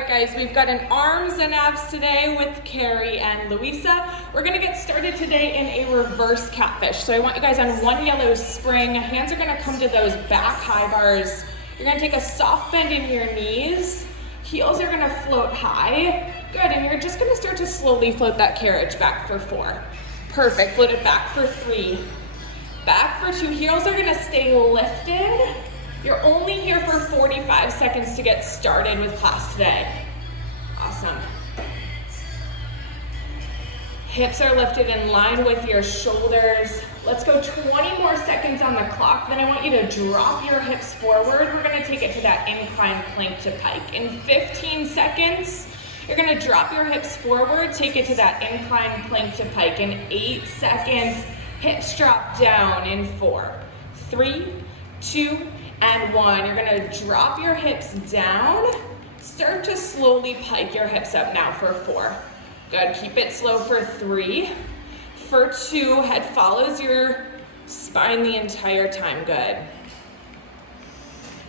right, guys, we've got an arms and abs today with Carrie and Louisa. We're gonna get started today in a reverse catfish. So I want you guys on one yellow spring. Hands are gonna come to those back high bars. You're gonna take a soft bend in your knees. Heels are gonna float high. Good, and you're just gonna start to slowly float that carriage back for 4. Perfect, float it back for 3. Back for 2, heels are gonna stay lifted. You're only here for 45 seconds to get started with class today. Awesome. Hips are lifted in line with your shoulders. Let's go 20 more seconds on the clock. Then I want you to drop your hips forward. We're gonna take it to that incline plank to pike. In 15 seconds, you're gonna drop your hips forward, take it to that incline plank to pike. In 8 seconds, hips drop down in 4, 3, 2, and 1. You're gonna drop your hips down. Start to slowly pike your hips up now for 4. Good, keep it slow for 3. For 2, head follows your spine the entire time, good.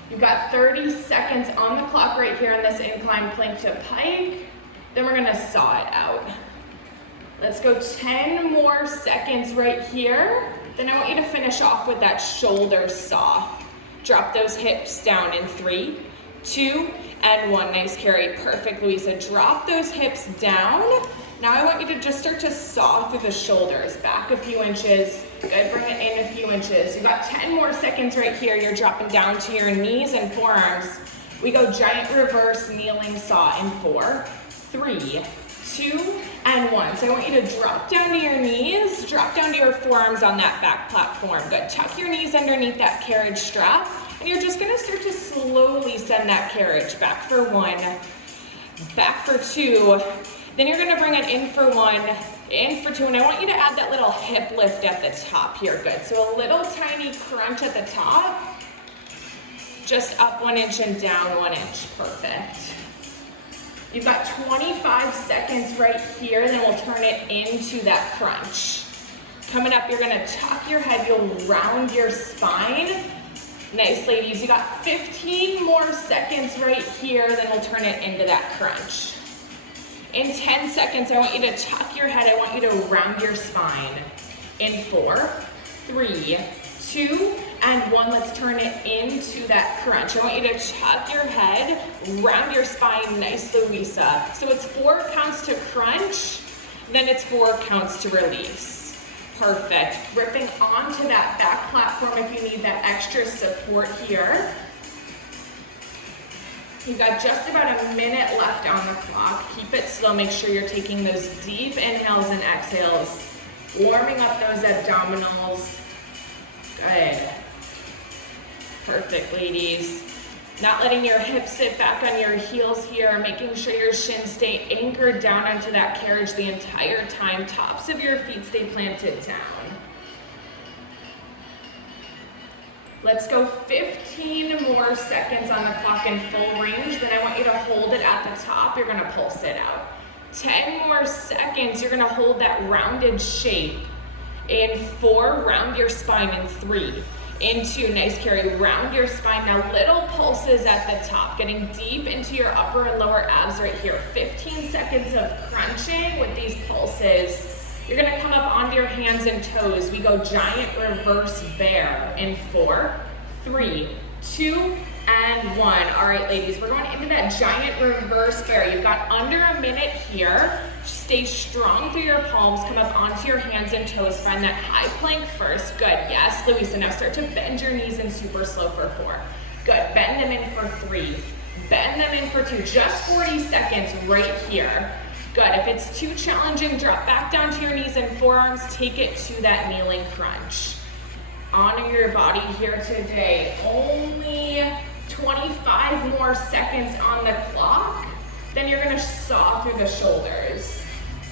You've got 30 seconds on the clock right here on this incline plank to pike. Then we're gonna saw it out. Let's go 10 more seconds right here. Then I want you to finish off with that shoulder saw. Drop those hips down in 3, 2, and 1. Nice carry, perfect, Louisa. Drop those hips down. Now I want you to just start to saw through the shoulders. Back a few inches, good, bring it in a few inches. You've got 10 more seconds right here. You're dropping down to your knees and forearms. We go giant reverse kneeling saw in 4, 3, 2, and 1. So I want you to drop down to your knees, drop down to your forearms on that back platform. Good, tuck your knees underneath that carriage strap, and you're just gonna start to slowly send that carriage back for 1, back for 2, then you're gonna bring it in for 1, in for 2, and I want you to add that little hip lift at the top here, good. So a little tiny crunch at the top, just up 1 inch and down 1 inch, perfect. You've got 25 seconds right here, then we'll turn it into that crunch. Coming up, you're gonna tuck your head, you'll round your spine. Nice, ladies, you got 15 more seconds right here, then we'll turn it into that crunch. In 10 seconds, I want you to tuck your head, I want you to round your spine. In 4, 3, 2, and 1, let's turn it into that crunch. I want you to tuck your head, round your spine, nice, Louisa. So it's 4 counts to crunch, then it's 4 counts to release. Perfect. Gripping onto that back platform if you need that extra support here. You've got just about a minute left on the clock. Keep it slow, make sure you're taking those deep inhales and exhales, warming up those abdominals. Good. Perfect, ladies. Not letting your hips sit back on your heels here, making sure your shins stay anchored down onto that carriage the entire time. Tops of your feet stay planted down. Let's go 15 more seconds on the clock in full range. Then I want you to hold it at the top. You're gonna pulse it out. 10 more seconds. You're gonna hold that rounded shape. In 4, round your spine. In 3, in 2, nice carry, round your spine. Now little pulses at the top, getting deep into your upper and lower abs right here. 15 seconds of crunching with these pulses. You're gonna come up onto your hands and toes. We go giant reverse bear in 4, 3, 2, and 1. All right, ladies, we're going into that giant reverse bear. You've got under a minute here. Stay strong through your palms. Come up onto your hands and toes. Find that high plank first. Good, yes, Louisa. Now start to bend your knees in super slow for 4. Good, bend them in for 3. Bend them in for 2. Just 40 seconds right here. Good, if it's too challenging, drop back down to your knees and forearms. Take it to that kneeling crunch. Honor your body here today. Only 25 more seconds on the clock. Then you're gonna saw through the shoulders.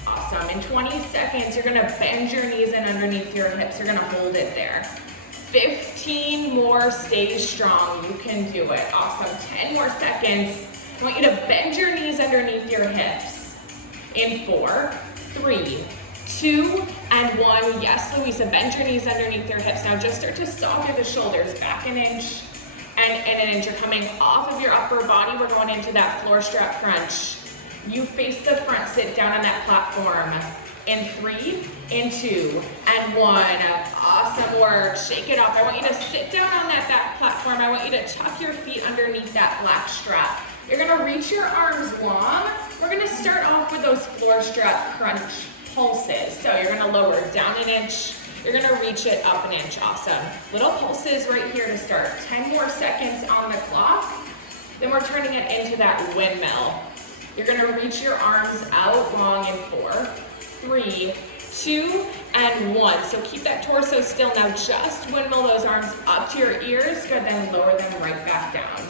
Awesome, in 20 seconds, you're gonna bend your knees in underneath your hips. You're gonna hold it there. 15 more, stay strong, you can do it. Awesome, 10 more seconds. I want you to bend your knees underneath your hips. In 4, 3, 2, and 1. Yes, Louisa, bend your knees underneath your hips. Now just start to saw through the shoulders, back an inch and an inch. You're coming off of your upper body. We're going into that floor strap crunch. You face the front, sit down on that platform. In 3, in 2, and 1. Awesome work. Shake it off. I want you to sit down on that back platform. I want you to tuck your feet underneath that black strap. You're gonna reach your arms long. We're gonna start off with those floor strap crunch pulses. So you're gonna lower down an inch. You're gonna reach it up an inch. Awesome. Little pulses right here to start. 10 more seconds on the clock. Then we're turning it into that windmill. You're gonna reach your arms out long in 4, 3, 2, and 1. So keep that torso still. Now just windmill those arms up to your ears. Good, then lower them right back down.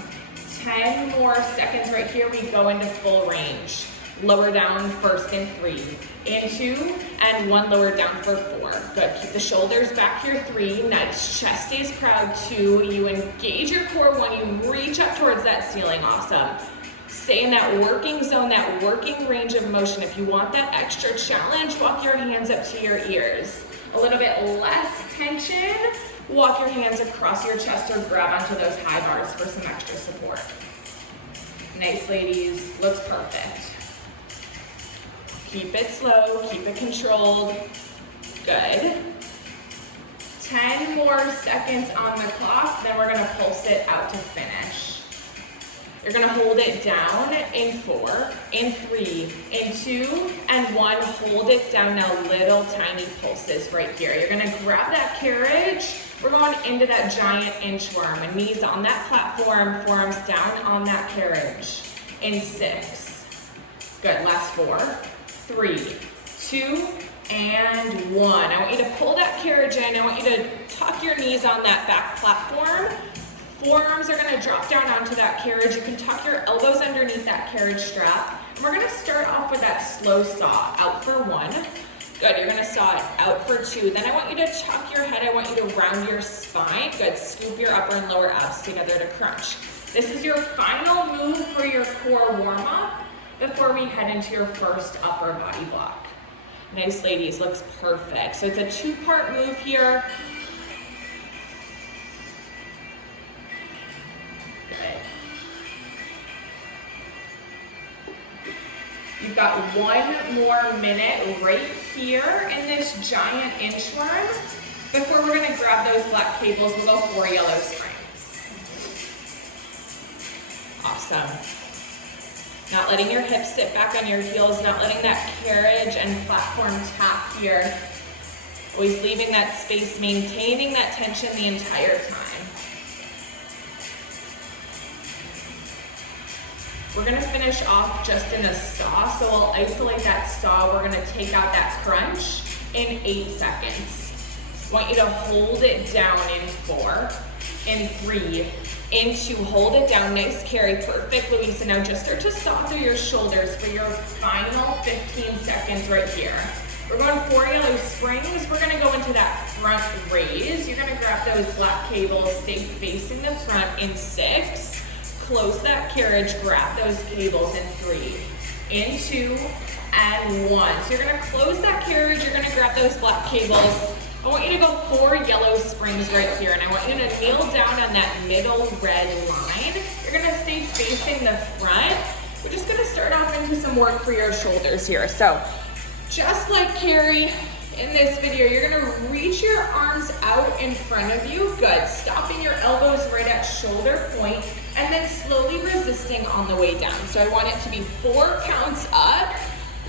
10 more seconds right here. We go into full range. Lower down first in 3, in 2, and 1 lower down for 4. Good, keep the shoulders back here. 3, nice. Chest stays proud. 2, you engage your core. 1, you reach up towards that ceiling. Awesome. Stay in that working zone, that working range of motion. If you want that extra challenge, walk your hands up to your ears. A little bit less tension, walk your hands across your chest or grab onto those high bars for some extra support. Nice, ladies. Looks perfect. Keep it slow, keep it controlled. Good. 10 more seconds on the clock, then we're gonna pulse it out to finish. You're gonna hold it down in 4, in 3, in 2, and 1. Hold it down now, little tiny pulses right here. You're gonna grab that carriage. We're going into that giant inchworm. Knees on that platform, forearms down on that carriage. In 6. Good, last 4, 3, 2, and 1. I want you to pull that carriage in. I want you to tuck your knees on that back platform. Forearms are gonna drop down onto that carriage. You can tuck your elbows underneath that carriage strap. And we're gonna start off with that slow saw. Out for 1. Good, you're gonna saw it out for 2. Then I want you to tuck your head. I want you to round your spine. Good, scoop your upper and lower abs together to crunch. This is your final move for your core warm up before we head into your first upper body block. Nice, ladies, looks perfect. So it's a 2-part move here. You've got 1 more minute right here in this giant inchworm before we're gonna grab those black cables. We'll go 4 yellow springs. Awesome. Not letting your hips sit back on your heels, not letting that carriage and platform tap here. Always leaving that space, maintaining that tension the entire time. We're gonna finish off just in a saw, so we'll isolate that saw. We're gonna take out that crunch in 8 seconds. I want you to hold it down in 4, in 3, in 2, hold it down, nice carry, perfect, Louisa. Now just start to saw through your shoulders for your final 15 seconds right here. We're going 4 yellow springs. We're gonna go into that front raise. You're gonna grab those black cables, stay facing the front in 6. Close that carriage, grab those cables in 3, in 2, and 1. So you're gonna close that carriage, you're gonna grab those black cables. I want you to go 4 yellow springs right here, and I want you to kneel down on that middle red line. You're gonna stay facing the front. We're just gonna start off into some work for your shoulders here. So just like Carrie in this video, you're gonna reach your arms out in front of you. Good, stopping your elbows right at shoulder point, and then slowly resisting on the way down. So I want it to be 4 counts up,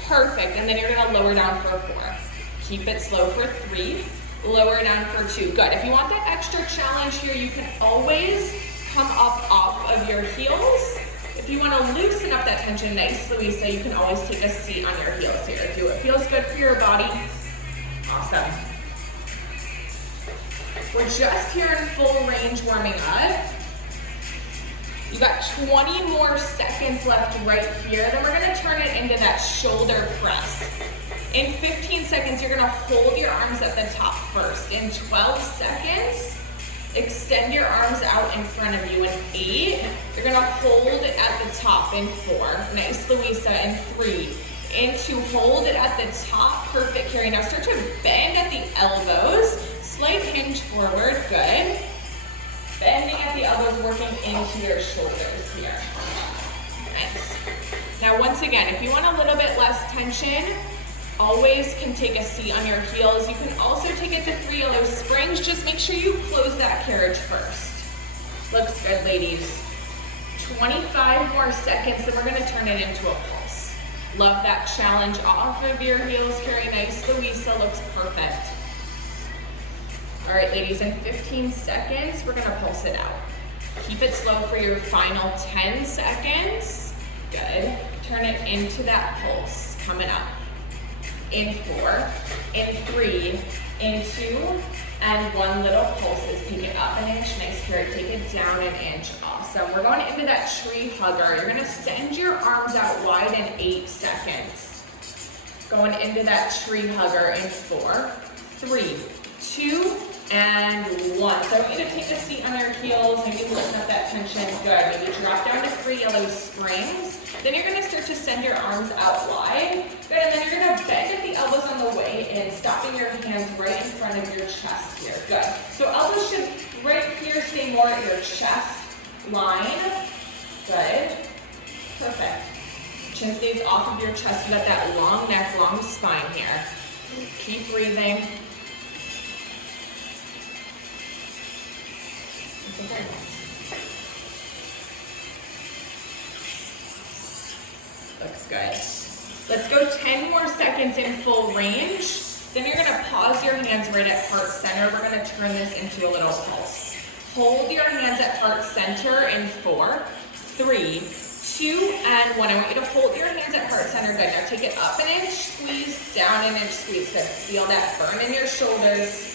perfect, and then you're gonna lower down for 4. Keep it slow for 3, lower down for 2. Good, if you want that extra challenge here, you can always come up off of your heels. If you want to loosen up that tension, nice, Louisa, you can always take a seat on your heels here. Do it feels good for your body. Awesome. We're just here in full range warming up. You got 20 more seconds left right here. Then we're gonna turn it into that shoulder press. In 15 seconds, you're gonna hold your arms at the top first. In 12 seconds, extend your arms out in front of you. In 8, you're gonna hold it at the top. In 4, nice, Louisa. In 3, in 2, hold it at the top, perfect, Carrie. Now start to bend at the elbows, slight hinge forward, good. Bending at the elbows, working into your shoulders here. Nice. Now once again, if you want a little bit less tension, always can take a seat on your heels. You can also take it to 3 of those springs. Just make sure you close that carriage first. Looks good, ladies. 25 more seconds, then we're gonna turn it into a pulse. Love that challenge off of your heels. Carry nice, Louisa, looks perfect. All right, ladies, in 15 seconds, we're gonna pulse it out. Keep it slow for your final 10 seconds. Good. Turn it into that pulse. Coming up. In 4, in 3, in 2, and 1 little pulses. Take it up an inch. Nice, carry. Take it down an inch. Awesome. We're going into that tree hugger. You're gonna send your arms out wide in 8 seconds. Going into that tree hugger in 4, 3, 2, and 1. So I want you to take a seat on your heels, maybe loosen up that tension. Good. Maybe drop down to 3 yellow springs. Then you're gonna start to send your arms out wide. Good, and then you're gonna bend at the elbows on the way in, stopping your hands right in front of your chest here. Good. So elbows should right here stay more at your chest line. Good. Perfect. Chin stays off of your chest. You got that long neck, long spine here. Keep breathing. Looks good. Let's go 10 more seconds in full range. Then you're gonna pause your hands right at heart center. We're gonna turn this into a little pulse. Hold your hands at heart center in 4, 3, 2, and 1. I want you to hold your hands at heart center. Good. Now take it up an inch, squeeze, down an inch, squeeze. Good. Feel that burn in your shoulders.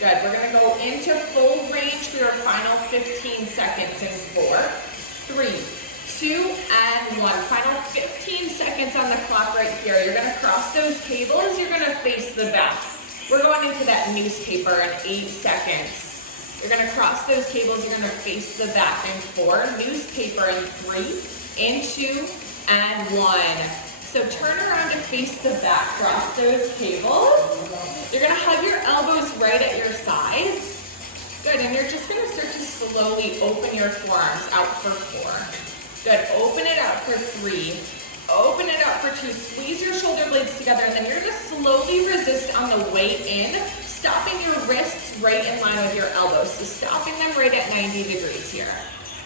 Good. We're gonna go into full range for your final 15 seconds in 4, 3, 2, and 1. Final 15 seconds on the clock right here. You're gonna cross those cables. You're gonna face the back. We're going into that newspaper in 8 seconds. You're gonna cross those cables. You're gonna face the back in 4, newspaper in 3, in 2, and 1. So turn around to face the back. Cross those cables. You're gonna hug your elbows right at your sides. Good, and you're just gonna start to slowly open your forearms out for 4. Good, open it out for 3. Open it out for 2. Squeeze your shoulder blades together, and then you're gonna slowly resist on the way in, stopping your wrists right in line with your elbows. So stopping them right at 90 degrees here.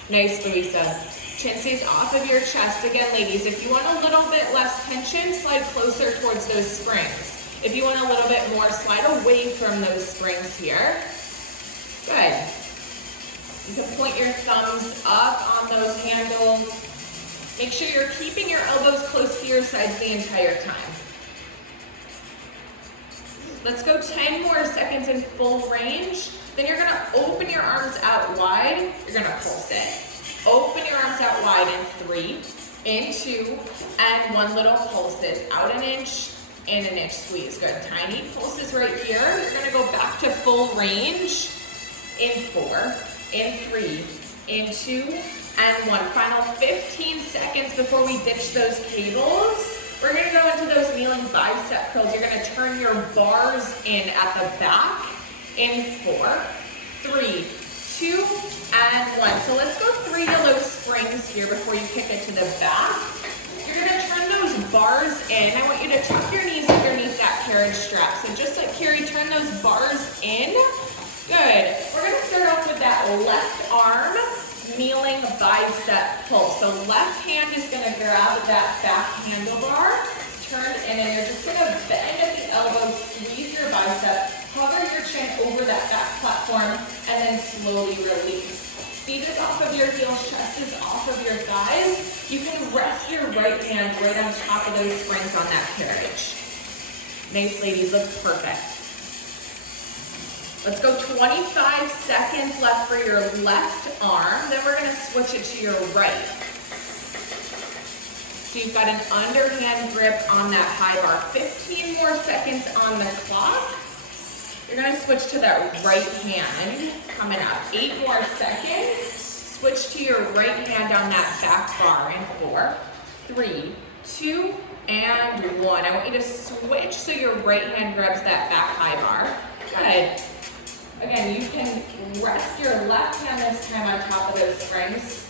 Nice, Louisa. Chin stays off of your chest. Again, ladies, if you want a little bit less tension, slide closer towards those springs. If you want a little bit more, slide away from those springs here. Good. You can point your thumbs up on those handles. Make sure you're keeping your elbows close to your sides the entire time. Let's go 10 more seconds in full range. Then you're gonna open your arms out wide. You're gonna pulse it. Open your arms out wide in 3, in 2, and 1 little pulses. Out an inch, in an inch squeeze. Good. Tiny pulses right here. You're gonna go back to full range in 4, in 3, in 2, and 1. Final 15 seconds before we ditch those cables. We're gonna go into those kneeling bicep curls. You're gonna turn your bars in at the back in 4, 3, 2, and 1. So let's go 3 of those springs here before you kick it to the back. You're gonna turn those bars in. I want you to tuck your knees underneath that carriage strap. So just like Carrie, turn those bars in. Good. We're gonna start off with that left arm kneeling bicep pull. So left hand is gonna grab that back handlebar. It's turned in, and you're just gonna bend at the elbow, squeeze your bicep, hover your chin over that back platform, and then slowly release. Seat is off of your heels, chest is off of your thighs. You can rest your right hand right on top of those springs on that carriage. Nice, ladies, looks perfect. Let's go 25 seconds left for your left arm. Then we're gonna switch it to your right. So you've got an underhand grip on that high bar. 15 more seconds on the clock. You're gonna switch to that right hand, coming up. 8 more seconds. Switch to your right hand on that back bar in 4, 3, 2, and 1. I want you to switch so your right hand grabs that back high bar. Good. Again, you can rest your left hand this time on top of those springs.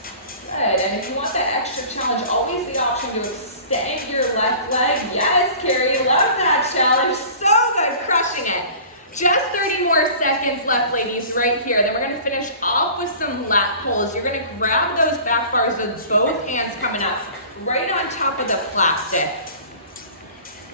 Good, and if you want that extra challenge, always the option to extend your left leg. Yes, Carrie, love that challenge. So good, crushing it. Just 30 more seconds left, ladies, right here. Then we're gonna finish off with some lat pulls. You're gonna grab those back bars with both hands coming up, right on top of the plastic.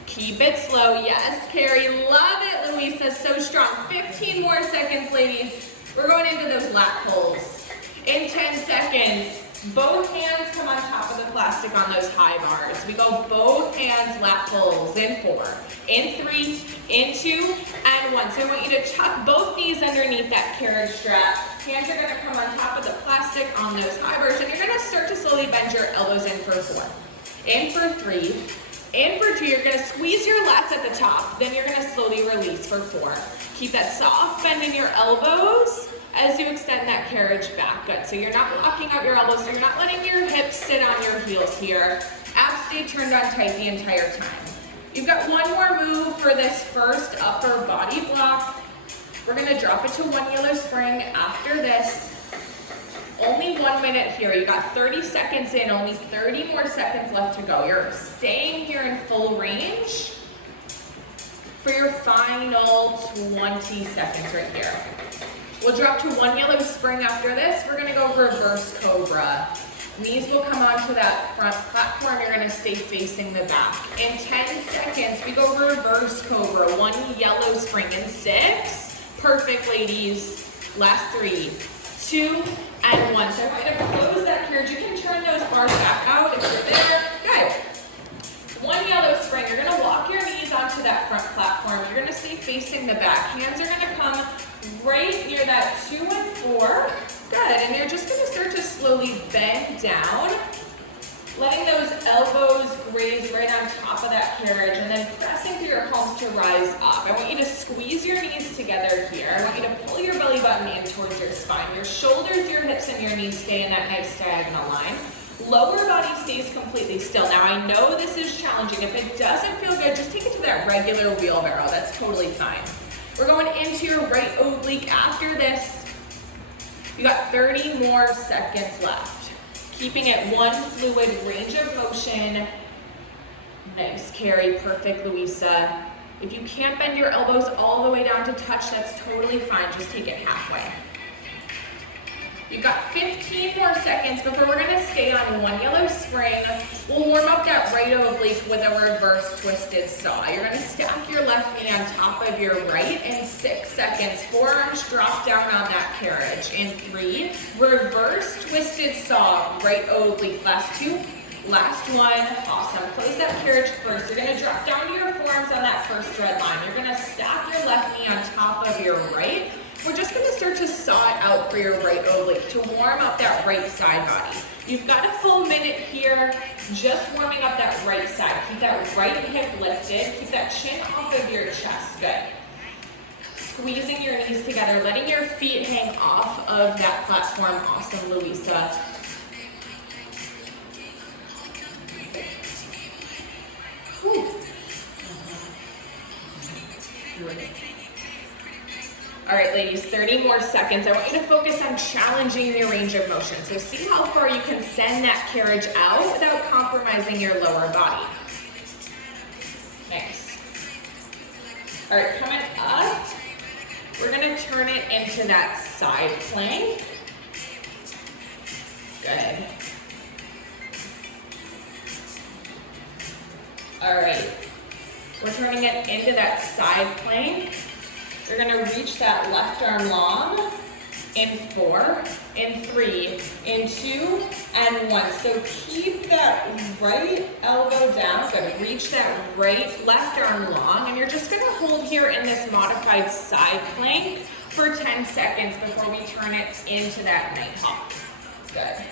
Keep it slow. Yes, Carrie, love it, Louisa, so strong. 15 more seconds, ladies. We're going into those lat pulls. In 10 seconds, both hands come on top of the plastic on those high bars. We go both hands lat pulls in 4, in 3, in 2, and 1. So I want you to tuck both knees underneath that carriage strap. Hands are gonna come on top of the plastic on those high bars, and you're gonna start to slowly bend your elbows in for 4, in for 3, in for 2. You're gonna squeeze your lats at the top, then you're gonna slowly release for 4. Keep that soft bend in your elbows as you extend that carriage back. Good, so you're not locking out your elbows, so you're not letting your hips sit on your heels here. Abs stay turned on tight the entire time. You've got one more move for this first upper body block. We're gonna drop it to 1 yellow spring after this. Only 1 minute here. You got 30 seconds in, only 30 more seconds left to go. You're staying here in full range for your final 20 seconds right here. We'll drop to 1 yellow spring after this. We're gonna go reverse cobra. Knees will come onto that front platform. You're gonna stay facing the back. In 10 seconds, we go reverse cobra. 1 yellow spring in 6. Perfect, ladies. Last 3, 2, and 1. So I want you to close that carriage. You can turn those bars back out if you're there. Good. 1 yellow spring. You're gonna walk your knees onto that front platform. You're gonna stay facing the back. Hands are gonna come right near that 2 and 4. Good, and you're just gonna start to slowly bend down, letting those elbows graze right on top of that carriage, and then pressing through your palms to rise up. I want you to squeeze your knees together here. I want you to pull your belly button in towards your spine. Your shoulders, your hips, and your knees stay in that nice diagonal line. Lower body stays completely still. Now, I know this is challenging. If it doesn't feel good, just take it to that regular wheelbarrow. That's totally fine. We're going into your right oblique after this. You got 30 more seconds left. Keeping it one fluid range of motion. Nice, Carrie, perfect, Louisa. If you can't bend your elbows all the way down to touch, that's totally fine. Just take it halfway. You've got 15 more seconds before we're gonna stay on 1 yellow spring. We'll warm up that right oblique with a reverse twisted saw. You're gonna stack your left knee on top of your right in 6 seconds. Forearms drop down on that carriage. In 3, reverse twisted saw, right oblique. Last 2, last 1. Awesome. Close that carriage first. You're gonna drop down to your forearms on that first red line. You're gonna stack your left knee on top of your right. We're just gonna start to saw it out for your right oblique to warm up that right side body. You've got a full minute here, just warming up that right side. Keep that right hip lifted, keep that chin off of your chest, good. Squeezing your knees together, letting your feet hang off of that platform. Awesome, Louisa. Whew. All right, ladies, 30 more seconds. I want you to focus on challenging your range of motion. So see how far you can send that carriage out without compromising your lower body. Nice. All right, coming up, we're gonna turn it into that side plank. Good. All right, we're turning it into that side plank. You're gonna reach that left arm long in 4, in 3, in 2, and 1. So keep that right elbow down. Good. Reach that left arm long, and you're just gonna hold here in this modified side plank for 10 seconds before we turn it into that nighthawk. Good.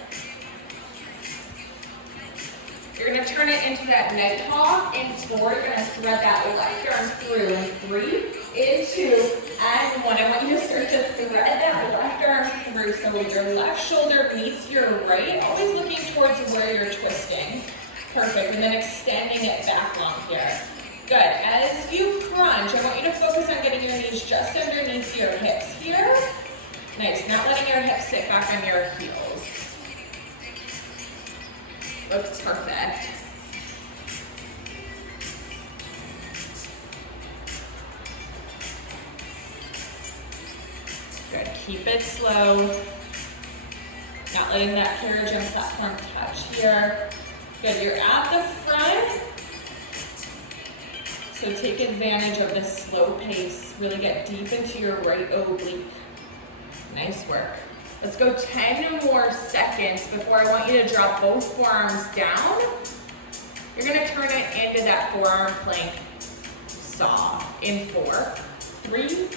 You're gonna turn it into that nighthawk in 4. You're gonna thread that left arm through in 3, in 2, and 1. I want you to start to thread that left arm through so your left shoulder meets your right, always looking towards where you're twisting. Perfect, and then extending it back long here. Good. As you crunch, I want you to focus on getting your knees just underneath your hips here. Nice. Not letting your hips sit back on your heels. Looks perfect. Good. Keep it slow. Not letting that carriage and platform touch here. Good. You're at the front. So take advantage of this slow pace. Really get deep into your right oblique. Nice work. Let's go 10 more seconds before I want you to drop both forearms down. You're gonna turn it into that forearm plank saw in 4, 3,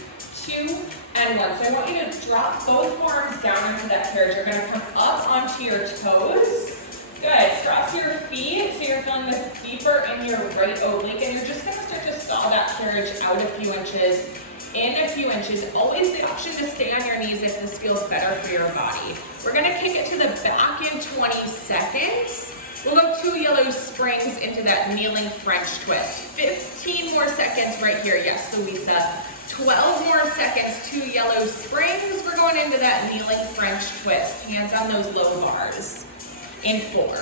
2, and 1. So I want you to drop both forearms down into that carriage. You're gonna come up onto your toes. Good, cross your feet so you're feeling this deeper in your right oblique, and you're just gonna start to saw that carriage out a few inches, in a few inches. Always the option to stay on your knees if this feels better for your body. We're gonna kick it to the back in 20 seconds. We'll go 2 yellow springs into that kneeling French twist. 15 more seconds right here, yes, Louisa. 12 more seconds, 2 yellow springs. We're going into that kneeling French twist. Hands on those low bars. In 4,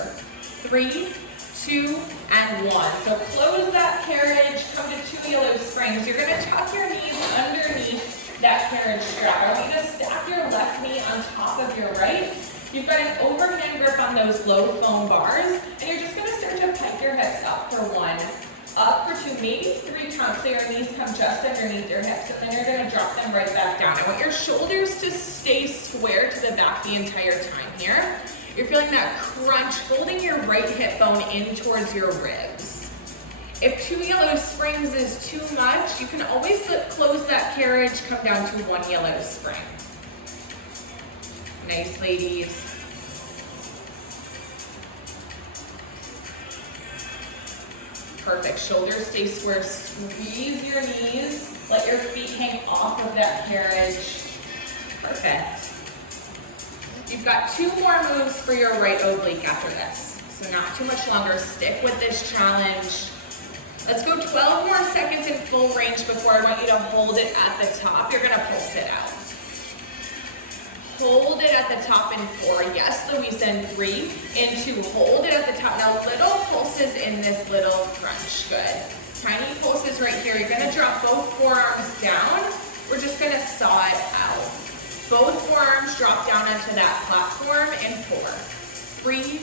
3, 2, and 1. So close that carriage, come to 2 yellow springs. You're gonna tuck your knees underneath that carriage strap. I want you to stack your left knee on top of your right. You've got an overhand grip on those low foam bars, and you're just gonna start to pike your hips up for 1, up for 2, maybe 3 counts, so your knees come just underneath your hips, and then you're gonna drop them right back down. I want your shoulders to stay square to the back the entire time here. You're feeling that crunch, holding your right hip bone in towards your ribs. If 2 yellow springs is too much, you can always close that carriage, come down to 1 yellow spring. Nice, ladies. Perfect. Shoulders stay square. Squeeze your knees. Let your feet hang off of that carriage. Perfect. You've got 2 more moves for your right oblique after this. So not too much longer. Stick with this challenge. Let's go 12 more seconds in full range before I want you to hold it at the top. You're gonna pulse it out. Hold it at the top in 4. Yes, Louisa, in 3. In 2, hold it at the top. Now little pulses in this little crunch. Good. Tiny pulses right here. You're gonna drop both forearms down. We're just gonna saw it out. Both forearms drop down onto that platform in 4, 3,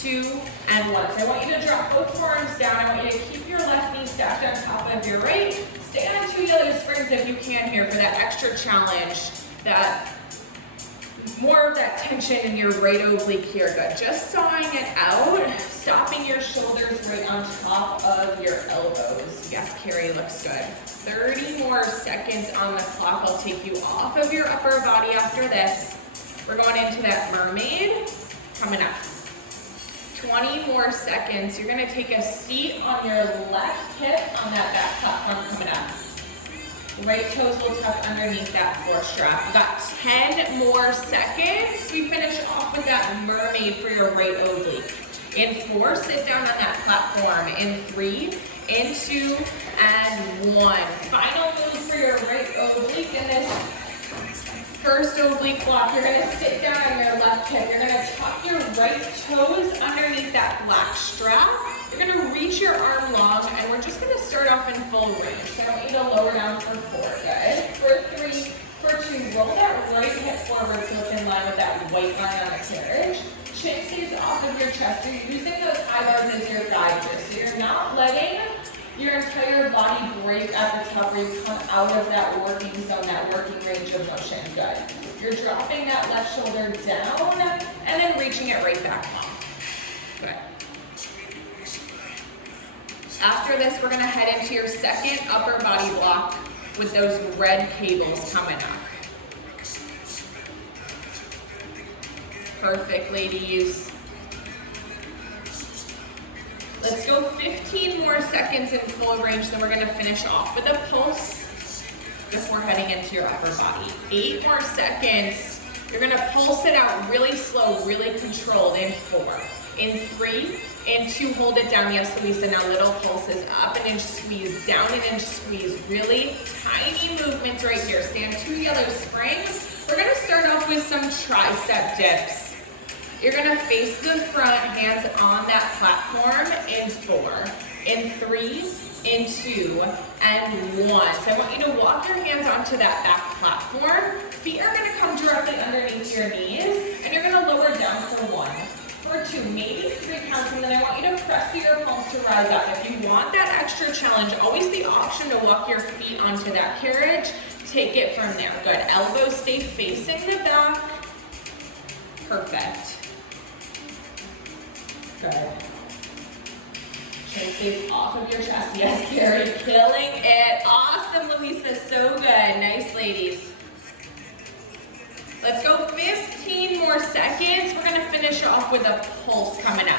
2, and 1. So I want you to drop both forearms down. I want you to keep your left knee stacked on top of your right. Stay on 2 yellow springs if you can here for that extra challenge, that more of that tension in your right oblique here. Good. Just sawing it out, stopping your shoulders right on top of your elbows. Yes, Carrie, looks good. 30 more seconds on the clock. I'll take you off of your upper body after this. We're going into that mermaid, coming up. 20 more seconds. You're gonna take a seat on your left hip on that back platform coming up. Right toes will tuck underneath that floor strap. We've got 10 more seconds. We finish off with that mermaid for your right oblique. In 4, sit down on that platform. In 3, in 2, and 1. Final move for your right oblique in this first oblique block. You're gonna sit down on your left hip. You're gonna tuck your right toes underneath that black strap. You're gonna reach your arm long, and we're just gonna start off in full range. So I want you to lower down for 4, good. For 3, for 2, roll that right hip forward so it's in line with that white line on the carriage. Chin stays off of your chest. You're using those high bars as your guide here. So you're not letting your entire body break at the top where you come out of that working zone, that working range of motion. Good. You're dropping that left shoulder down and then reaching it right back up. Good. After this, we're gonna head into your second upper body block with those red cables coming up. Perfect, ladies. Let's go 15 more seconds in full range, then we're gonna finish off with a pulse before heading into your upper body. 8 more seconds. You're gonna pulse it out really slow, really controlled in 4, in 3, and 2, hold it down. Yes, Louisa, now little pulses, up an inch squeeze, down an inch squeeze. Really tiny movements right here. Stand 2 yellow springs. We're gonna start off with some tricep dips. You're gonna face the front, hands on that platform in 4, in 3, in 2, and 1. So I want you to walk your hands onto that back platform. Feet are gonna come directly underneath your knees, and you're gonna lower down for 1, for 2, maybe 3 counts, and then I want you to press through your palms to rise up. If you want that extra challenge, always the option to walk your feet onto that carriage. Take it from there. Good. Elbows stay facing the back. Perfect. Good. Chin stays off of your chest. Yes, Carrie, killing it. Awesome, Louisa, so good. Nice, ladies. Let's go 15 more seconds. We're gonna finish off with a pulse coming up.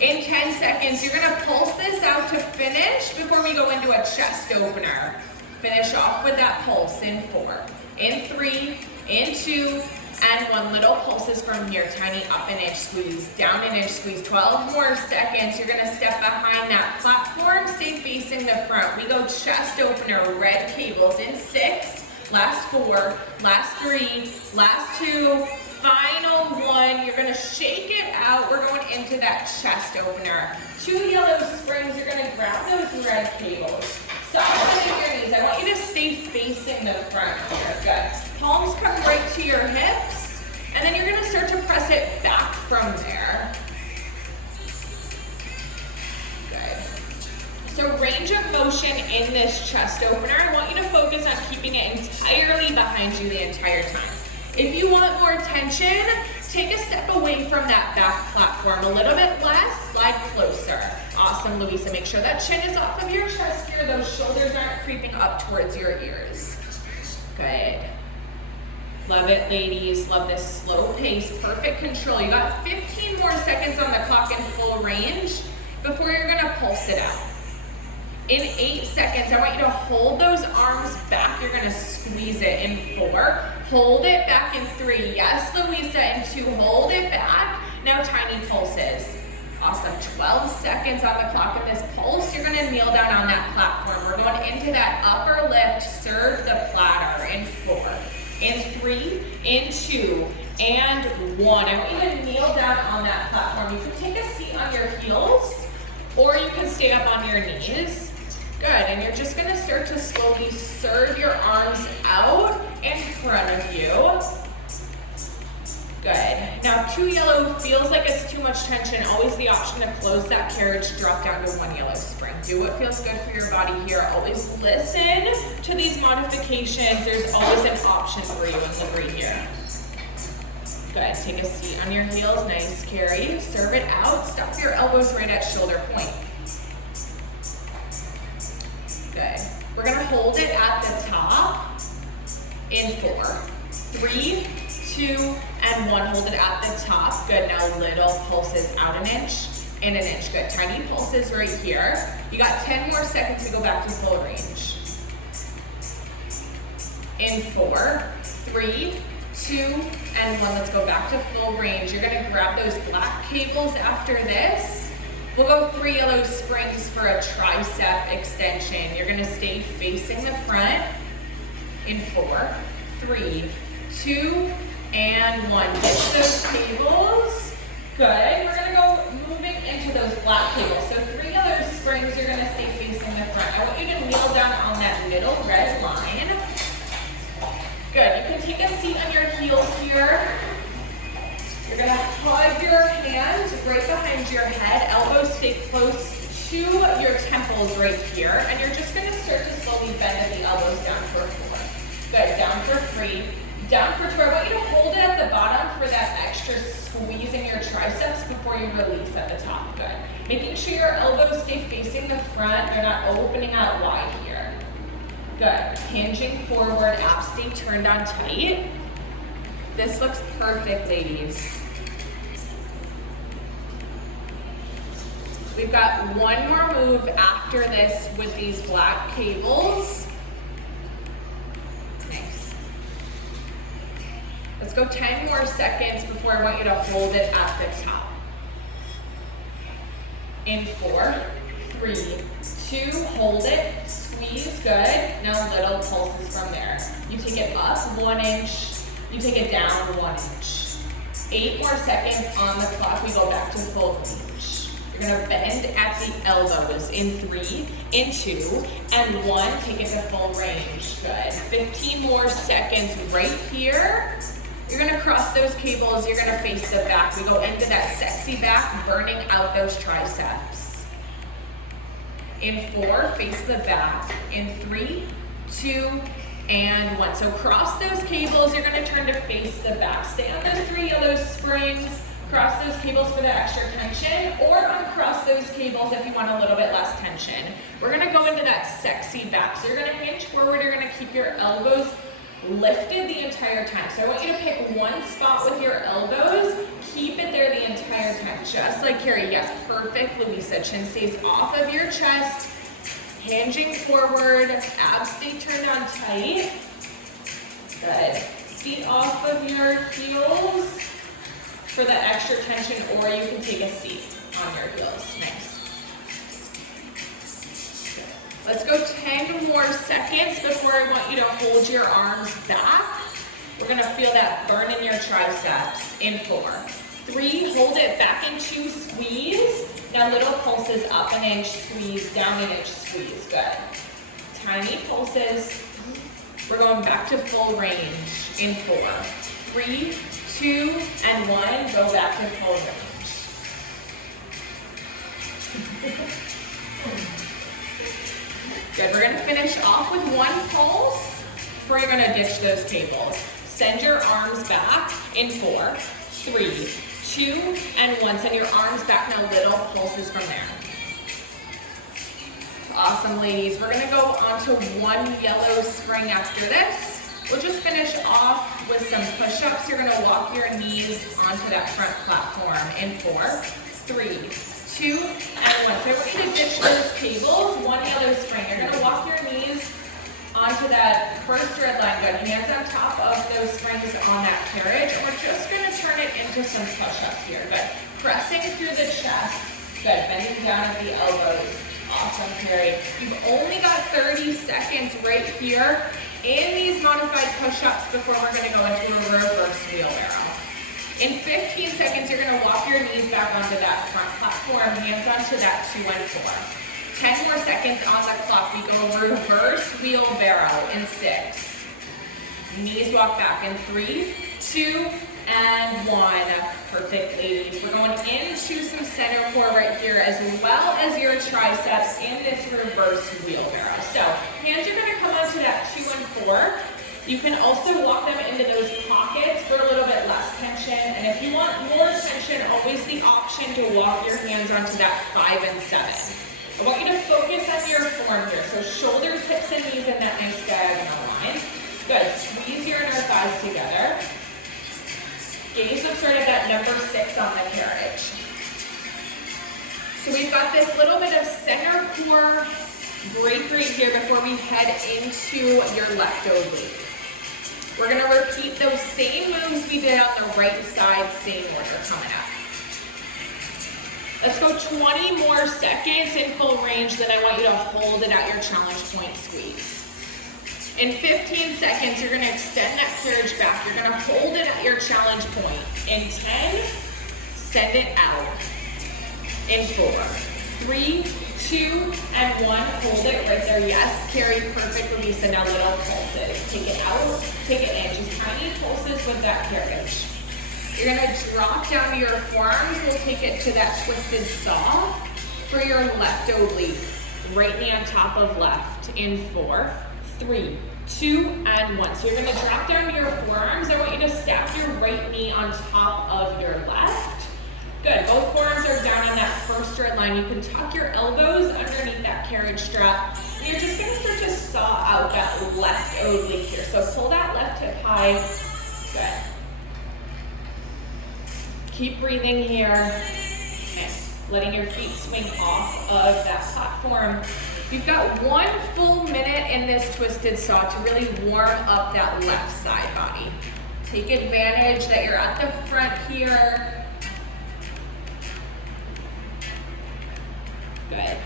In 10 seconds, you're gonna pulse this out to finish before we go into a chest opener. Finish off with that pulse in 4, in 3, in 2, and 1. Little pulses from here. Tiny up an inch squeeze, down an inch squeeze. 12 more seconds. You're gonna step behind that platform, stay facing the front. We go chest opener, red cables in 6, last 4, last 3, last 2, final 1. You're gonna shake it out. We're going into that chest opener. 2 yellow springs. You're gonna grab those red cables. Soften your knees. I want you to stay facing the front here. Good. Palms come right to your hips, and then you're gonna start to press it back from there. Good. So range of motion in this chest opener, I want you to focus on keeping it entirely behind you the entire time. If you want more tension, take a step away from that back platform. A little bit less, slide closer. Awesome, Louisa. Make sure that chin is off of your chest here. Those shoulders aren't creeping up towards your ears. Good. Love it, ladies. Love this slow pace. Perfect control. You got 15 more seconds on the clock in full range before you're going to pulse it out. In 8 seconds, I want you to hold those arms back. You're going to squeeze it in 4. Hold it back in 3. Yes, Louisa, in 2. Hold it back. Now tiny pulses. Awesome. 12 seconds on the clock in this pulse. You're going to kneel down on that platform. We're going into that upper lift. Serve the platter in 4, in 3, in 2, and 1. I want you to kneel down on that platform. You can take a seat on your heels, or you can stay up on your knees. Good, and you're just gonna start to slowly serve your arms out in front of you. Good. Now, if 2 yellow feels like it's too much tension, always the option to close that carriage, drop down to 1 yellow spring. Do what feels good for your body here. Always listen to these modifications. There's always an option for you in Liberty here. Good. Take a seat on your heels. Nice, Carrie. Serve it out. Stop your elbows right at shoulder point. Good. We're going to hold it at the top in 4, 3, 2, and 1. Hold it at the top. Good. Now little pulses out an inch and an inch. Good. Tiny pulses right here. You got 10 more seconds to go back to full range. In 4, 3, 2, and 1. Let's go back to full range. You're going to grab those black cables after this. We'll go 3 yellow springs for a tricep extension. You're going to stay facing the front in 4, 3, 2, and 1. Hit those cables. Good. We're going to go moving into those black cables. So 3 yellow springs, you're going to stay facing the front. I want you to kneel down on that middle red line. Good. You can take a seat on your heels here. You're going to hug your hands right behind your head. Elbows stay close to your temples right here. And you're just going to start to slowly bend at the elbows down for 4. Good. Down for 3. Down for 2. I want you to hold it at the bottom for that extra squeezing your triceps before you release at the top. Good. Making sure your elbows stay facing the front. They're not opening out wide here. Good. Hinging forward. Abs stay turned on tight. This looks perfect, ladies. We've got one more move after this with these black cables. Nice. Let's go 10 more seconds before I want you to hold it at the top. in 4, 3, 2, hold it, squeeze, good. Now little pulses from there. You take it up 1 inch, you take it down 1 inch. 8 more seconds on the clock, we go back to full range. You're gonna bend at the elbows in 3, in 2, and 1, take it to full range, good. 15 more seconds right here. You're gonna cross those cables, you're gonna face the back. We go into that sexy back, burning out those triceps. In 4, face the back. In 3, 2, and 1. So cross those cables, you're gonna turn to face the back. Stay on those 3 yellow springs, cross those cables for the extra tension, or uncross those cables if you want a little bit less tension. We're gonna go into that sexy back. So you're gonna hinge forward, you're gonna keep your elbows lifted the entire time. So I want you to pick one spot with your elbows, keep it there the entire time, just like Carrie. Yes, perfect, Louisa. Chin stays off of your chest, hinging forward, abs stay turned on tight. Good. Seat off of your heels for the extra tension, or you can take a seat on your heels. Nice. Let's go 10 more seconds before I want you to hold your arms back. We're gonna feel that burn in your triceps. In 4, 3, hold it back in 2, squeeze. Now little pulses, up an inch, squeeze, down an inch, squeeze, good. Tiny pulses. We're going back to full range. In 4, 3, 2, and 1, go back to full range. Good, we're gonna finish off with 1 pulse before you're gonna ditch those cables. Send your arms back in 4, 3, 2, and 1. Send your arms back, now little pulses from there. Awesome, ladies. We're gonna go on to 1 yellow spring after this. We'll just finish off with some push-ups. You're gonna walk your knees onto that front platform in 4, 3, 2, and 1. So I want you to ditch those cables, 1 yellow spring. You're gonna walk your knees onto that first red line. Good, hands on top of those springs on that carriage. And we're just gonna turn it into some push-ups here. Good, pressing through the chest. Good, bending down at the elbows. Awesome, Carrie. You've only got 30 seconds right here in these modified push-ups before we're gonna go into a reverse wheelbarrow. In 15 seconds, you're gonna walk your knees back onto that front platform, hands onto that 2 and 4. 10 more seconds on the clock. We go reverse wheelbarrow in 6. Knees walk back in 3, 2, and 1. Perfect, ladies. We're going into some center core right here, as well as your triceps in this reverse wheelbarrow. So hands are gonna come onto that 2 and 4. You can also walk them into those pockets for a little bit less tension. And if you want more tension, always the option to walk your hands onto that 5 and 7. I want you to focus on your form here. So shoulders, hips, and knees in that nice diagonal line. Good, squeeze your inner thighs together. Gaze looks right at that number 6 on the carriage. So we've got this little bit of center core break right here before we head into your left oblique. We're gonna repeat those same moves we did on the right side, same order coming up. Let's go 20 more seconds in full range, then I want you to hold it at your challenge point squeeze. In 15 seconds, you're gonna extend that carriage back. You're gonna hold it at your challenge point. In 10, send it out. In 4, 3, 2, and 1, hold it right there. Yes, Carrie, perfect, Lisa. Now little pulses. Take it out, take it in. Just tiny pulses with that carriage. You're gonna drop down to your forearms. We'll take it to that twisted saw for your left oblique. Right knee on top of left. In 4, 3, 2, and 1. So you're gonna drop down to your forearms. I want you to stack your right knee on top of your left. Good, both forearms are down in that first red line. You can tuck your elbows underneath that carriage strap. And you're just gonna start to saw out that left oblique here. So pull that left hip high. Good. Keep breathing here. Nice. Letting your feet swing off of that platform. You've got 1 full minute in this twisted saw to really warm up that left side body. Take advantage that you're at the front here. Good.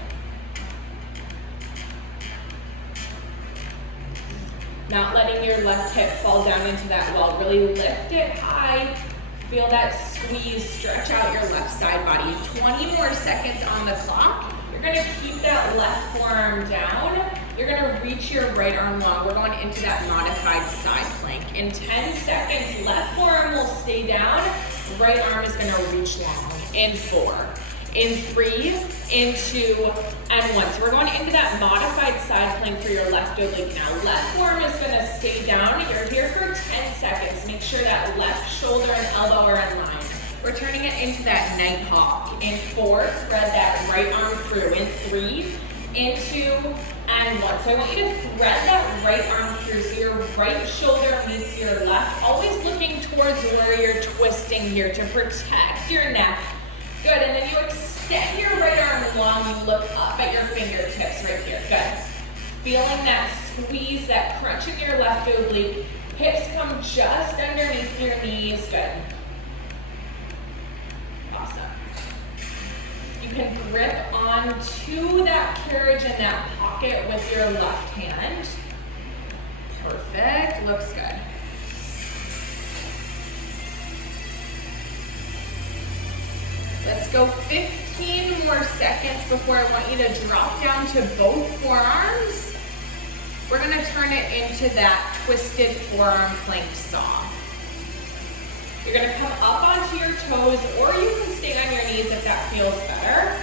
Not letting your left hip fall down into that wall. Really lift it high. Feel that squeeze, stretch out your left side body. 20 more seconds on the clock. You're gonna keep that left forearm down. You're gonna reach your right arm long. We're going into that modified side plank. In 10 seconds, left forearm will stay down. Right arm is gonna reach long. In 4, in 3, in 2, and 1. So we're going into that modified side plank for your left oblique now. Left forearm is gonna stay down. You're here for 10 seconds. Make sure that left shoulder and elbow are in line. We're turning it into that nighthawk. In 4, thread that right arm through. In 3, in 2, and 1. So I want you to thread that right arm through so your right shoulder meets your left, always looking towards where you're twisting here to protect your neck. Good, and then you extend your right arm long, you look up at your fingertips right here. Good. Feeling that squeeze, that crunch in your left oblique. Hips come just underneath your knees. Good. Awesome. You can grip onto that carriage and that pocket with your left hand. Perfect. Looks good. Let's go 15 more seconds before I want you to drop down to both forearms. We're gonna turn it into that twisted forearm plank saw. You're gonna come up onto your toes, or you can stay on your knees if that feels better.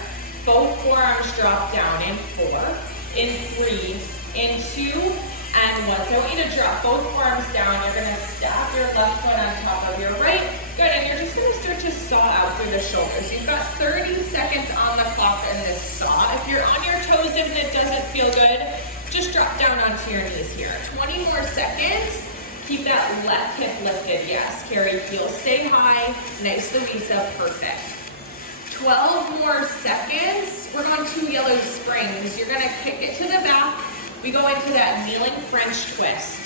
Both forearms drop down in 4, in 3, in 2, and 1. So I want you to drop both forearms down. You're gonna stack your left foot on top of your right. Good, and you're just gonna start to saw out through the shoulders. You've got 30 seconds on the clock in this saw. If you're on your toes and it doesn't feel good, just drop down onto your knees here. 20 more seconds. Keep that left hip lifted. Yes, carry heel, stay high. Nice Louisa, perfect. 12 more seconds. We're on 2 yellow springs. You're gonna kick it to the back. We go into that kneeling French twist.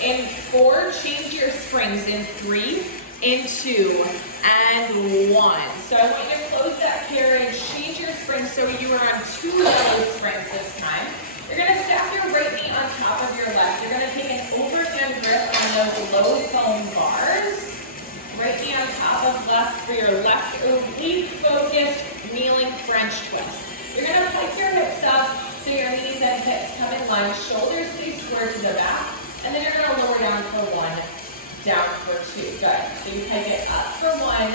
In 4, change your springs. In 3, in 2, and 1. So I want you to close that carriage, change your springs so you are on 2 yellow springs this time. You're gonna stack your right knee on top of your left. You're gonna take an overhand grip on those low foam bars. Right knee on top of left for your left oblique focused kneeling French twist. You're gonna pike your hips up so your knees and hips come in line. Shoulders stay square to the back. And then you're gonna lower down for 1, down for 2. Good. So you pike it up for 1,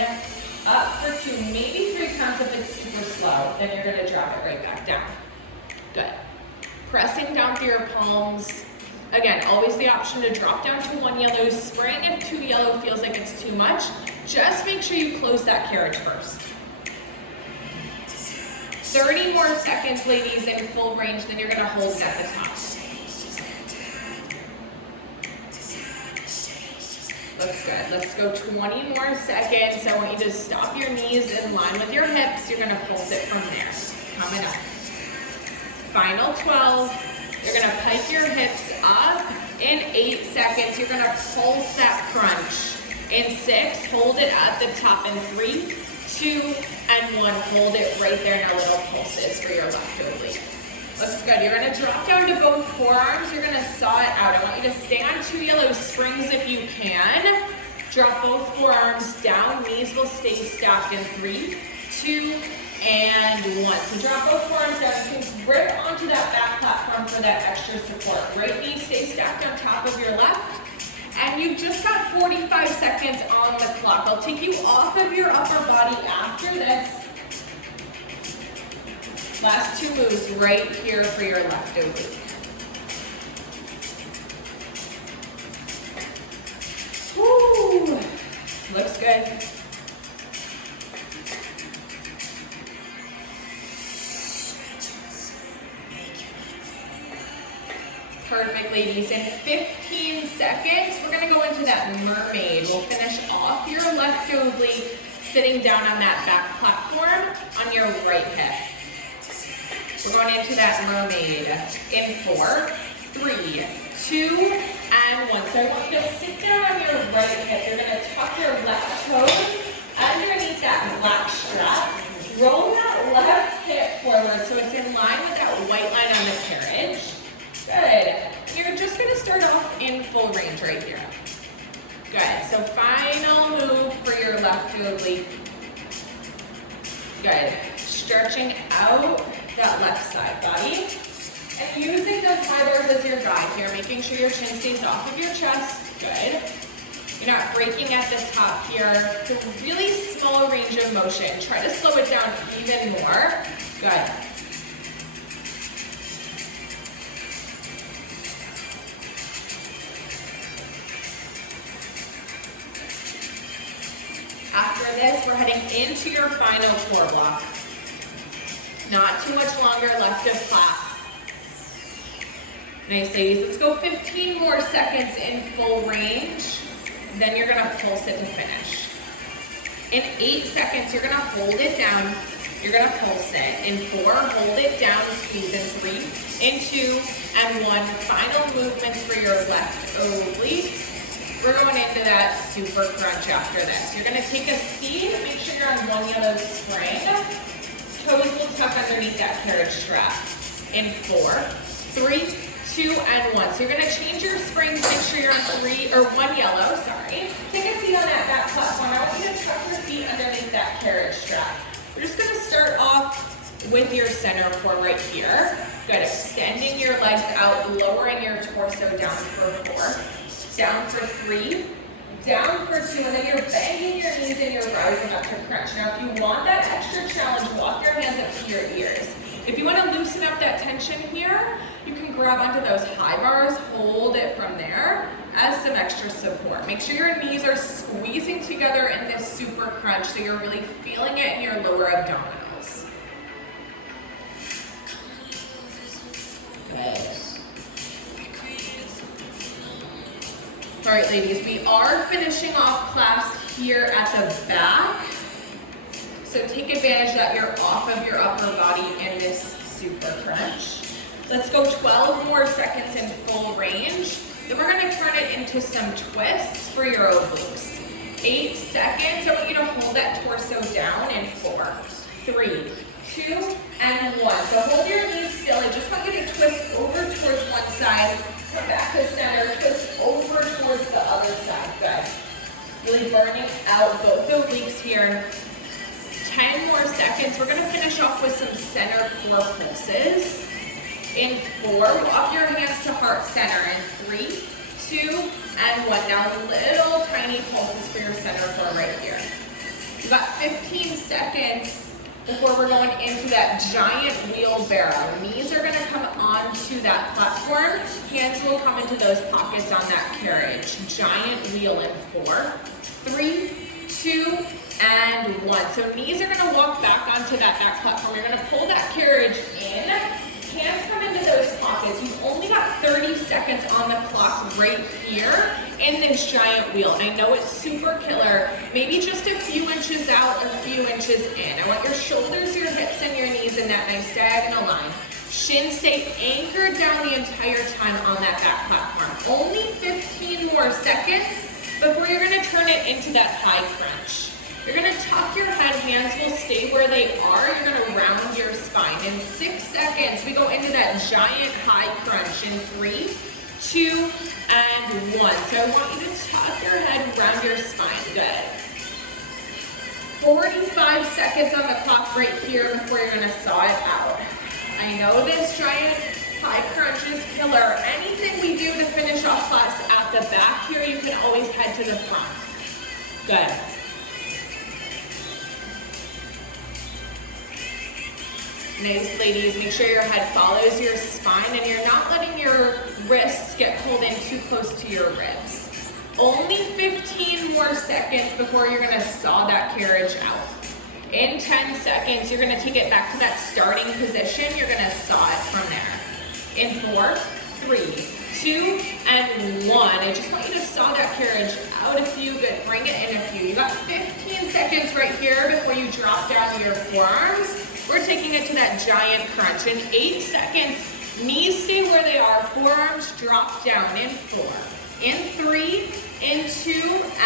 up for 2, maybe 3 counts if it's super slow. Then you're gonna drop it right back down. Good. Pressing down through your palms. Again, always the option to drop down to 1 yellow spring. If 2 yellow feels like it's too much, just make sure you close that carriage first. 30 more seconds, ladies, in full range, then you're gonna hold it at the top. Looks good. Let's go 20 more seconds. I want you to stop your knees in line with your hips. You're gonna pulse it from there. Coming up. Final 12. You're gonna pike your hips up. In 8 seconds, you're gonna pulse that crunch. In 6, hold it at the top. In 3, 2, and 1. Hold it right there. Now little pulses for your left oblique. Looks good. You're gonna drop down to both forearms. You're gonna saw it out. I want you to stay on 2 yellow springs if you can. Drop both forearms down. Knees will stay stacked in 3, 2, and 1. So drop both forearms down. You can grip onto that back platform for that extra support. Right knee stays stacked on top of your left. And you've just got 45 seconds on the clock. I'll take you off of your upper body after this. Last 2 moves right here for your left oblique. Woo! Looks good. Perfect, ladies. In 15 seconds, we're gonna go into that mermaid. We'll finish off your left oblique, sitting down on that back platform on your right hip. We're going into that mermaid in 4, 3, 2, and 1. So I want you to sit down on your right hip. You're going to tuck your left toes underneath that black strap. Roll that left hip forward so it's in line with that white line on the carriage. Good. You're just gonna start off in full range right here. Good, so final move for your left oblique. Good, stretching out that left side body. And using those high bars as your guide here, making sure your chin stays off of your chest. Good. You're not breaking at the top here. It's a really small range of motion. Try to slow it down even more. Good. After this, we're heading into your final core block. Not too much longer left of class. Nice, ladies. Let's go 15 more seconds in full range. Then you're gonna pulse it to finish. In 8 seconds, you're gonna hold it down. You're gonna pulse it. In 4, hold it down, squeeze in 3, in 2, and 1. Final movements for your left oblique. We're going into that super crunch after this. You're gonna take a seat, make sure you're on one yellow spring. Toes will tuck underneath that carriage strap. In 4, 3, 2, and 1. So you're gonna change your springs, make sure you're on 1 yellow, sorry. Take a seat on that back platform. I want you to tuck your feet underneath that carriage strap. We're just gonna start off with your center core right here. Good, extending your legs out, lowering your torso down for 4, down for 3, down for 2, and then you're banging your knees and you're rising up to crunch. Now, if you want that extra challenge, walk your hands up to your ears. If you want to loosen up that tension here, you can grab onto those high bars, hold it from there as some extra support. Make sure your knees are squeezing together in this super crunch so you're really feeling it in your lower abdominals. Good. All right, ladies, we are finishing off class here at the back. So take advantage that you're off of your upper body in this super crunch. Let's go 12 more seconds in full range. Then we're gonna turn it into some twists for your obliques. 8 seconds, I want you to hold that torso down in 4, 3, 2, and 1. So hold your knees still. I just want you to twist over towards one side, come back to center, twist over towards the other side. Good. Really burning out both obliques here. 10 more seconds. We're gonna finish off with some center core pulses. In 4, walk your hands to heart center. In 3, 2, and 1. Now little tiny pulses for your center core right here. You've got 15 seconds before we're going into that giant wheelbarrow. Knees are gonna come onto that platform. Hands will come into those pockets on that carriage. Giant wheel in 4, 3, 2, and 1. So knees are gonna walk back onto that back platform. You're gonna pull that carriage in. Hands come into those pockets. You've only got 30 seconds on the clock right here in this giant wheel. And I know it's super killer. Maybe just a few inches out, a few inches in. I want your shoulders, your hips, and your knees in that nice diagonal line. Shins stay anchored down the entire time on that back platform. Only 15 more seconds before you're gonna turn it into that high crunch. You're gonna tuck your head, hands will stay where they are. You're gonna round your spine. In 6 seconds, we go into that giant high crunch in 3, 2, and 1. So I want you to tuck your head, round your spine. Good. 45 seconds on the clock right here before you're gonna saw it out. I know this giant high crunch is killer. Anything we do to finish off class at the back here, you can always head to the front. Good. Nice, ladies. Make sure your head follows your spine and you're not letting your wrists get pulled in too close to your ribs. Only 15 more seconds before you're gonna saw that carriage out. In 10 seconds, you're gonna take it back to that starting position. You're gonna saw it from there. In 4, 3, 2, and 1. I just want you to saw that carriage out a few. Good. Bring it in a few. You got 15 seconds right here before you drop down your forearms. We're taking it to that giant crunch. In 8 seconds, knees stay where they are, forearms drop down. In 4, in 3, in 2,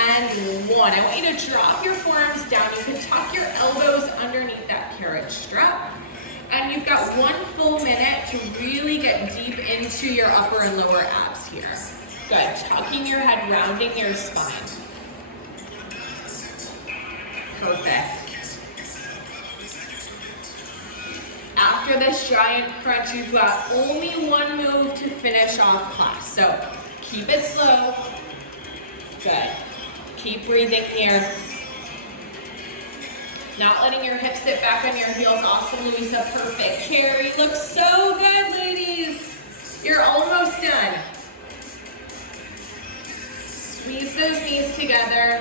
and 1. I want you to drop your forearms down. You can tuck your elbows underneath that that carrot strap. And you've got 1 full minute to really get deep into your upper and lower abs here. Good, tucking your head, rounding your spine. Perfect. After this giant crunch, you've got only 1 move to finish off class. So keep it slow. Good. Keep breathing here. Not letting your hips sit back on your heels. Awesome, Louisa. Perfect. Carry. Looks so good, ladies. You're almost done. Squeeze those knees together.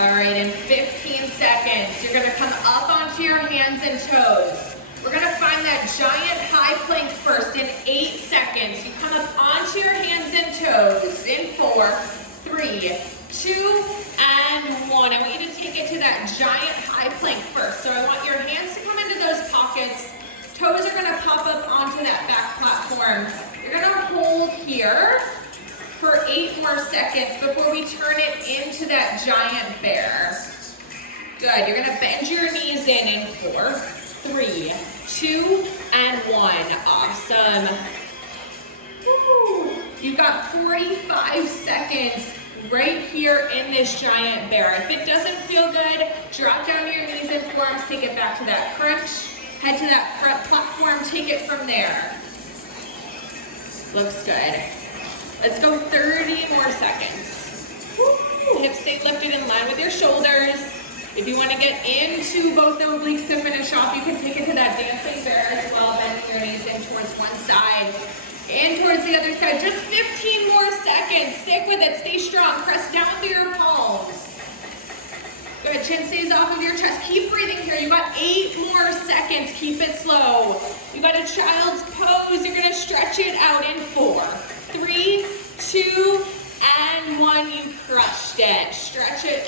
All right, in 15 seconds, you're gonna come up onto your hands and toes. We're gonna find that giant high plank first in 8 seconds. You come up onto your hands and toes in 4, 3, 2, and 1. I want you to take it to that giant high plank first. So I want your hands to come into those pockets. Toes are gonna pop up onto that back platform. You're gonna hold here for 8 more seconds before we turn it into that giant bear. Good, you're gonna bend your knees in 4, 3, 2, and 1. Awesome. Woo. You've got 45 seconds right here in this giant bear. If it doesn't feel good, drop down to your knees and forearms, take it back to that crunch, head to that front platform, take it from there. Looks good. Let's go 30 more seconds. Woo. Hips stay lifted in line with your shoulders. If you want to get into both the obliques to finish off, you can take it to that dancing bear as well, bending your knees in towards one side and towards the other side. Just 15 more seconds. Stick with it. Stay strong. Press down through your palms. Good. Chin stays off of your chest. Keep breathing here. You got 8 more seconds. Keep it slow. You got a child's pose. You're going to stretch it out in 4, 3, 2, and 1. You crushed it. Stretch it